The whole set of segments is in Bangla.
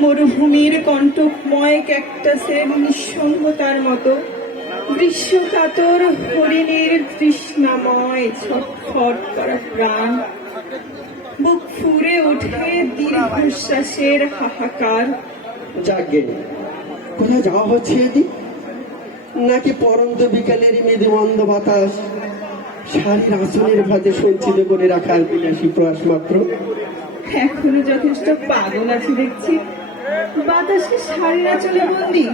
মরুভূমির কণ্টকময় ক্যাকটাসের নিঃসঙ্গতার মতো গ্রীষ্মকাতর হরিণীর তৃষ্ণাময় ছটফট করা প্রাণ, বুক ফুরে ওঠে দীর্ঘশ্বাসের হাহাকার। যাকে কোথায় যাওয়া হচ্ছে এদিক, নাকি পরন্ত বিকালের মৃদু মন্দ বাতাস শাড়ির আসনের ভাঁজে সঞ্চিত করে রাখার বিলাসী প্রয়াস মাত্র? এখনো যথেষ্ট পাগল আছে দেখছি, বাতাসে শাড়ির আঁচলে বন্দি।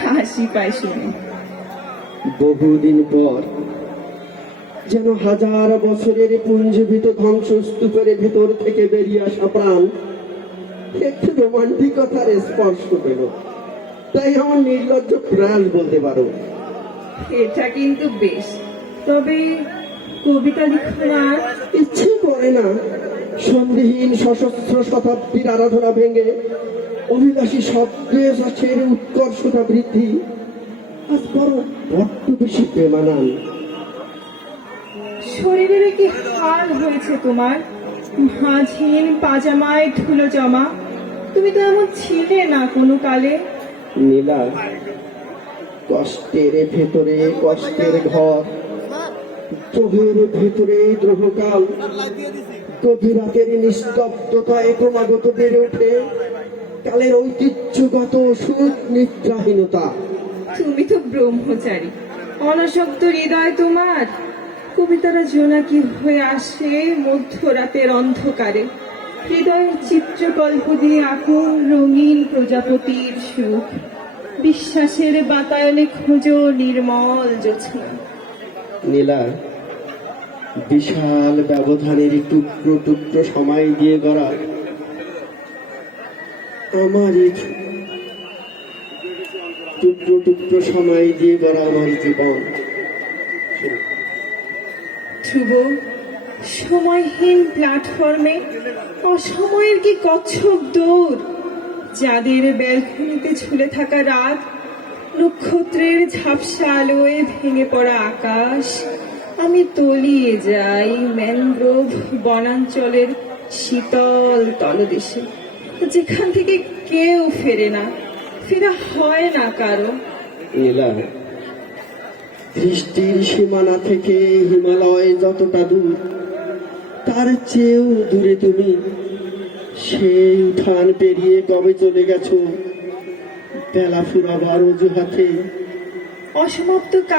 হাসি পায় শুনে। বহুদিন পর যেন হাজার বছরের পুঞ্জীভূত ধ্বংসস্তূপের ভেতর থেকে বেরিয়ে আসা প্রাণ একটু রোমান্টিকতার স্পর্শ পেল, তাই আমার নির্লজ্জ প্রয়াস বলতে পারো। এটা কিন্তু বেশ, তবে কবিতা লিখো না। ইচ্ছে করে না সন্ধিহীন সশস্ত্র শতাব্দীর আরাধনা ভেঙে অভিলাষী শব্দের উৎকর্ষতা বৃদ্ধি আজ বড় বড্ড বেশি প্রেমানান। শরীরের কি হাল হয়েছে তোমার? ভাঁজহীন পাজামায় ধুলো জমা। তুমি তো এমন ছিলে না কোনো কালে। নীলা, কষ্টের ভেতরে কষ্টের ঘর, চোখের ভেতরে দ্রোহকাল, গভীর রাতের নিস্তব্ধতায় ক্রমাগত বেড়ে ওঠে কালের ঐতিহ্যগত সুখ নিদ্রাহীনতা। তুমি তো ব্রহ্মচারী, অনাসক্ত হৃদয় তোমার। কবিতারা জোনাকি হয়ে আসে মধ্যরাতের অন্ধকারে, হৃদয়ের চিত্রকল্প দিয়ে আকুল রঙিন প্রজাপতির সুখ। বিশ্বাসের বাতায়নে খোঁজো নির্মল জোছনা। নীলা, বিশাল ব্যবধানের টুকরো টুকরো সময় দিয়ে গড়া আমার টুকরো টুকরো সময় দিয়ে গড়া আমার জীবন। ধ্রুব, সময়হীন প্ল্যাটফর্মে অসময়ের কি কচ্ছপ দৌড়। যাদের ব্যালকনিতে ঝুলে থাকা রাত, নক্ষত্রের ঝাপসা আলোয় ভেঙে পড়া আকাশ, আমি তলিয়ে যাই ম্যানগ্রোভ বনাঞ্চলের শীতল তলদেশে, যেখান থেকে কেউ ফেরে না, ফেরা হয় না কারো। নীলা, দৃষ্টির সীমানা থেকে হিমালয় যতটা দূর, তার চেয়েও দূরে তুমি। সেই উঠান পেরিয়ে কবে চলে গেছো বেলা ফুরাবার অজুহাতে। অসমাপ্ত